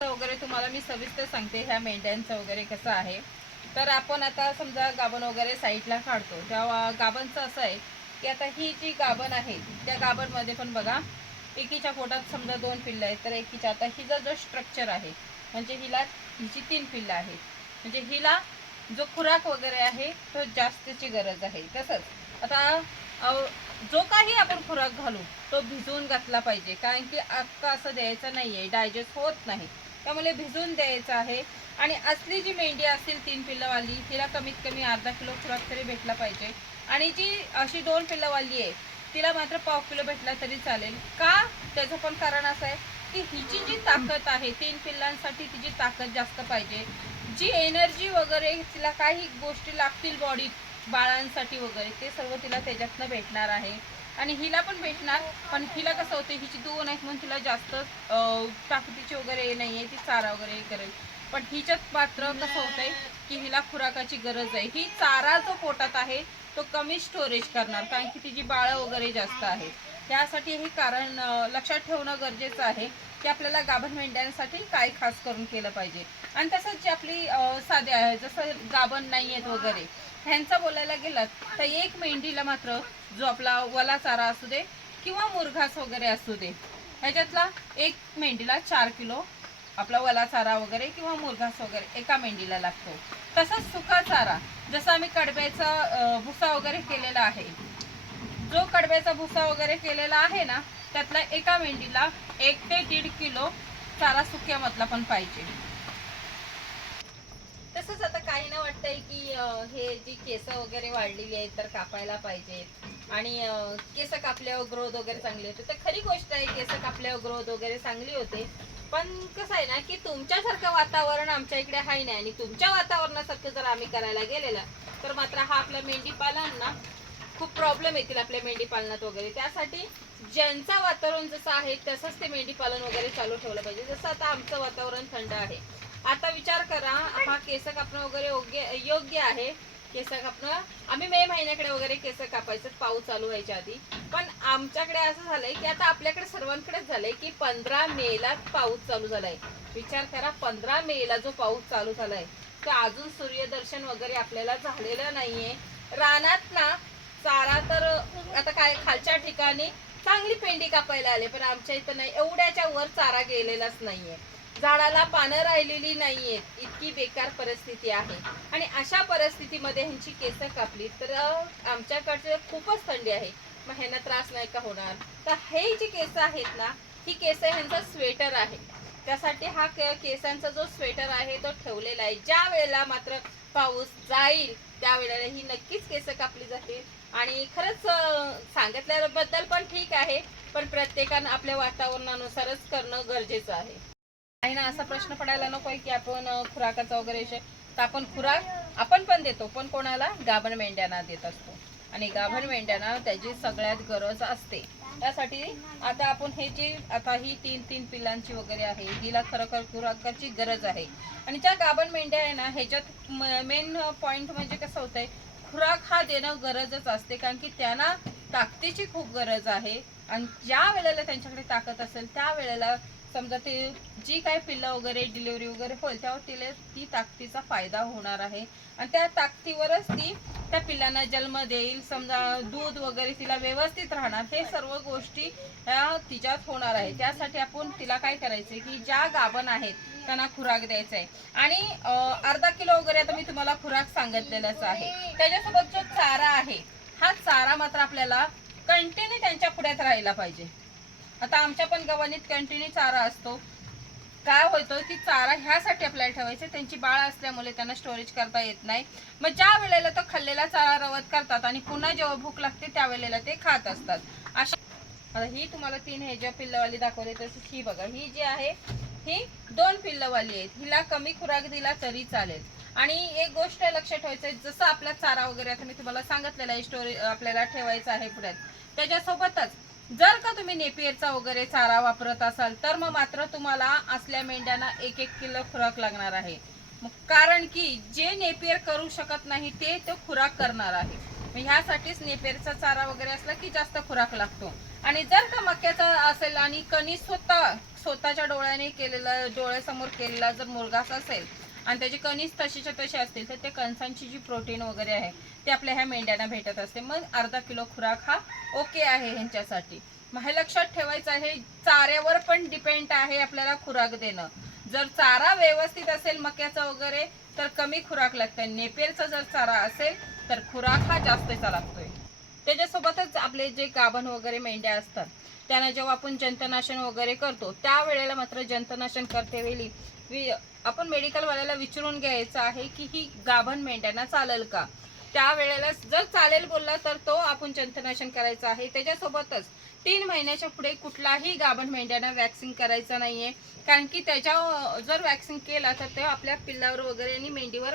वगैरे तुम्हाला मी सविस्तर सांगते ह्या मेंढ्यांचं वगैरे कसं आहे. तर आपण आता समजा गाभण वगैरे साईडला काढतो. तेव्हा गाभणचं असं आहे की आता ही जी गाभण आहे त्या गाभणमध्ये पण बघा एकीच्या पोटात समजा दोन पिल्लं आहेत तर एकीच्या आता हिचा जो स्ट्रक्चर आहे म्हणजे हिला हिची तीन पिल्लं आहेत. म्हणजे हिला जो खुराक वगैरे आहे तो जास्तीची गरज आहे. तसंच आता जो काही आपण खुराक घालू तो भिजवून घातला पाहिजे. कारण की अख्खा असं द्यायचं नाही आहे डायजेस्ट होत नाही. त्यामुळे भिजवून द्यायचं आहे. आणि असली जी मेंढी असतील तीन पिल्लवाली तिला कमीत कमी अर्धा किलो खुराक तरी भेटला पाहिजे. आणि जी अशी दोन पिल्लवाली आहे तिला मात्र पाव किलो भेटला तरी चालेल. का? त्याचं पण कारण असं आहे की हिची जी ताकद आहे तीन पिल्लांसाठी तिची ताकद जास्त पाहिजे. जी एनर्जी वगैरे तिला काही गोष्टी लागतील बॉडीत बाळांसाठी वगैरे ते सर्व तिला त्याच्यातनं भेटणार आहे. आणि हिला पण भेटणार पण हिला कसं होतं हिची दोन आहेत म्हणून तिला जास्त ताकदीची वगैरे नाही आहे ती चारा वगैरे करेल. पण हिच्यात मात्र कसं होतंय की हिला खुराकाची गरज आहे. ही चारा जो पोटात आहे तो कमी स्टोरेज करणार कारण की तिची बाळं वगैरे जास्त आहे त्यासाठी हे कारण लक्षात ठेवणं गरजेचं आहे की आपल्याला गाभण मेंढ्यांसाठी काय खास करून केलं पाहिजे. आणि तसंच जी आपली साधे आहे जसं गाभण नाही आहेत वगैरे ह्यांचा बोलायला गेलात तर एक मेंढीला मात्र जो आपला वला चारा असू दे किंवा मुरघास वगैरे असू दे ह्याच्यातला एक मेंढीला चार किलो आपला वला चारा वगैरे किंवा मुरघास वगैरे एका मेंढीला लागतो. तसाच सुका चारा जसं आम्ही कडब्याचा भुसा वगैरे केलेला आहे जो कडब्याचा भुसा वगैरे केलेला आहे ना त्यातला एका मेंढीला एक ते दीड किलो चारा सुक्यामधला पण पाहिजे. तसंच आता काही ना वाटतं हे जी केस वगैरे वाढलेली आहेत तर कापायला पाहिजेत आणि केस कापल्यावर ग्रोथ वगैरे चांगली होते. तर खरी गोष्ट आहे केस कापल्यावर ग्रोथ वगैरे चांगली होते. पण कसं आहे ना की तुमच्यासारखं वातावरण आमच्या इकडे आहे नाही. आणि तुमच्या वातावरणासारखं जर आम्ही करायला गेलेला तर मात्र हा आपला मेंढी पालन ना खूप प्रॉब्लेम येतील आपल्या मेंढी पालनात वगैरे. त्यासाठी ज्यांचा वातावरण जसं आहे तसंच ते मेंढी पालन वगैरे चालू ठेवलं पाहिजे. जसं आता आमचं वातावरण थंड आहे. आता विचार करा हा केस कापणं वगैरे योग्य योग्य आहे. केस कापणं आम्ही मे महिन्याकडे वगैरे केस कापायचं पाऊस चालू व्हायच्या आधी. पण आमच्याकडे असं झालंय की आता आपल्याकडे सर्वांकडेच झालंय की पंधरा मेला पाऊस चालू झालाय. विचार करा पंधरा मेला जो पाऊस चालू झालाय तर अजून सूर्यदर्शन वगैरे आपल्याला झालेलं नाहीये. रानात ना चारा तर आता काय खालच्या ठिकाणी चांगली पेंडी कापायला आले पण आमच्या इथं नाही. एवढ्याच्या वर चारा गेलेलाच नाहीये. झाडाला पानं राहिलेली नाहीयेत इतकी बेकार परिस्थिती आहे. आणि अशा परिस्थितीमध्ये ह्यांची केस कापली तर आमच्याकडचे खूपच थंडी आहे. मग ह्यांना त्रास नाही का होणार? तर हे जी केस आहेत ना ही केस ह्यांचा स्वेटर आहे. त्यासाठी हा के- केसांचा जो स्वेटर आहे तो ठेवलेला आहे. ज्या वेळेला मात्र पाऊस जाईल त्यावेळेला ही नक्कीच केस कापली जातील. आणि खरंच सांगितल्याबद्दल पण ठीक आहे. पण प्रत्येकानं आपल्या वातावरणानुसारच करणं गरजेचं आहे. काही ना असा प्रश्न पडायला नकोय की आपण खुराकाचा वगैरे तर आपण खुराक आपण पण देतो पण कोणाला? गाभण मेंढ्यांना देत असतो. आणि गाभण मेंढ्यांना त्याची सगळ्यात गरज असते. त्यासाठी आता आपण हे जी आता ही तीन तीन पिल्लांची वगैरे आहे हिला खरोखर खुराकाची गरज आहे. आणि ज्या गाभण मेंढ्या आहे ना ह्याच्यात मेन पॉईंट म्हणजे कसं होतंय खुराक हा देणं गरजच असते कारण की त्यांना ताकदीची खूप गरज आहे. आणि ज्या वेळेला त्यांच्याकडे ताकद असेल त्या वेळेला समजा ते जी काही पिल्लं वगैरे डिलिव्हरी वगैरे होईल त्यावर तिला ती ताकदीचा फायदा होणार आहे. आणि त्या ताकदीवरच ती त्या पिल्लांना जन्म देईल. समजा दूध वगैरे तिला व्यवस्थित राहणार. हे सर्व गोष्टी तिच्यात होणार आहे. त्यासाठी आपण तिला काय करायचंय की ज्या गाभण आहेत त्यांना खुराक द्यायचा आहे आणि अर्धा किलो वगैरे आता मी तुम्हाला खुराक सांगितलेलाच आहे. त्याच्यासोबत जो चारा आहे हा चारा मात्र आपल्याला कंटिन्यू त्यांच्या पुढ्यात राहिला पाहिजे. आता आमच्या पण गव्हाणीत कंटिन्यू चारा असतो. काय होतं की चारा ह्यासाठी आपल्याला ठेवायचा त्यांची बाळ असल्यामुळे त्यांना स्टोरेज करता येत नाही. मग ज्या वेळेला तो खाल्लेला चारा रवत करतात आणि पुन्हा जेव्हा भूक लागते त्यावेळेला ते खात असतात. अशा आता ही तुम्हाला तीन ह्याच्या पिल्लवाली दाखवली तसेच ही बघा. ही जी आहे ही दोन पिल्लवाली आहेत. हिला कमी खुराक दिला तरी चालेल. आणि एक गोष्ट लक्षात ठेवायचं आहे जसं आपला चारा वगैरे आता मी तुम्हाला सांगितलेला आहे स्टोरी आपल्याला ठेवायचा आहे पुढ्यात. त्याच्यासोबतच जर का तुम्ही नेपियरचा वगैरे चारा वापरत असाल तर मग मात्र तुम्हाला असल्या मेंढ्यांना एक एक किलो खुराक लागणार आहे. मग कारण की जे नेपियर करू शकत नाही ते तो खुराक करणार आहे. मग ह्यासाठीच नेपियरचा चारा वगैरे असला की जास्त खुराक लागतो. आणि जर का मक्याचा असेल आणि कणी स्वतः स्वतःच्या डोळ्याने केलेला डोळ्यासमोर केलेला जर मुलगाच असेल आणि त्याची कणीस तशीच्या तशी असतील तर त्या कणसांची जी प्रोटीन वगैरे आहे ते आपल्या ह्या मेंढ्यांना भेटत असते. मग अर्धा किलो खुराक हा ओके आहे ह्यांच्यासाठी. मग हे लक्षात ठेवायचं आहे चाऱ्यावर पण डिपेंड आहे आपल्याला खुराक देणं. जर चारा व्यवस्थित असेल मक्याचा वगैरे तर कमी खुराक लागते नेपेलचा जर चारा असेल तर खुराक हा जास्तचा लागतोय. त्याच्यासोबतच आपले जे गाभण वगैरे मेंढ्या असतात त्यांना जेव्हा आपण जंतनाशन वगैरे करतो त्यावेळेला मात्र जंतनाशन करते वेळी वि- आपण मेडिकलवाल्याला विचारून घ्यायचं आहे की ही गाभण मेंढ्यांना चालेल का? त्यावेळेला जर चालेल बोलला तर तो आपण जंतनाशन करायचं आहे. त्याच्यासोबतच तीन महिन्याच्या पुढे कुठलाही गाभण मेंढ्यांना वॅक्सिन करायचं नाहीये. कारण की त्याच्या जर वॅक्सिन केला तर ते आपल्या पिल्लावर वगैरे आणि मेंढीवर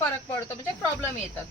फरक पडतो म्हणजे प्रॉब्लेम येतात.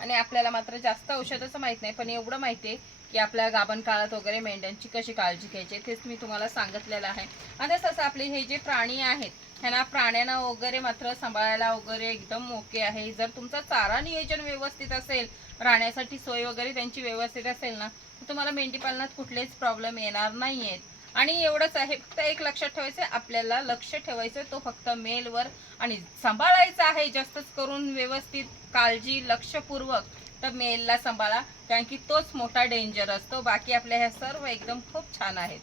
आणि आपल्याला मात्र जास्त औषधाचं माहीत नाही पण एवढं माहिती आहे की आपल्या गाभण काळात वगैरे मेंढ्यांची कशी काळजी घ्यायची तेच मी तुम्हाला सांगितलेलं आहे. आणि तसं आपले हे जे प्राणी आहेत ह्यांना प्राण्यांना वगैरे मात्र सांभाळायला वगैरे एकदम ओके आहे. जर तुमचा चारा नियोजन व्यवस्थित असेल राहण्यासाठी सोय वगैरे त्यांची व्यवस्थित असेल ना तर तुम्हाला मेंढीपालनात कुठलेच प्रॉब्लेम येणार नाही आहेत आणि एवढंच आहे फक्त एक लक्षात ठेवायचं आपल्याला लक्ष ठेवायचं तो फक्त मेलवर आणि सांभाळायचं आहे जास्तच करून व्यवस्थित काळजी लक्षपूर्वक तर मेलला सांभाळा कारण की तोच मोठा डेंजर असतो. बाकी आपल्या ह्या सर्व एकदम खूप छान आहेत.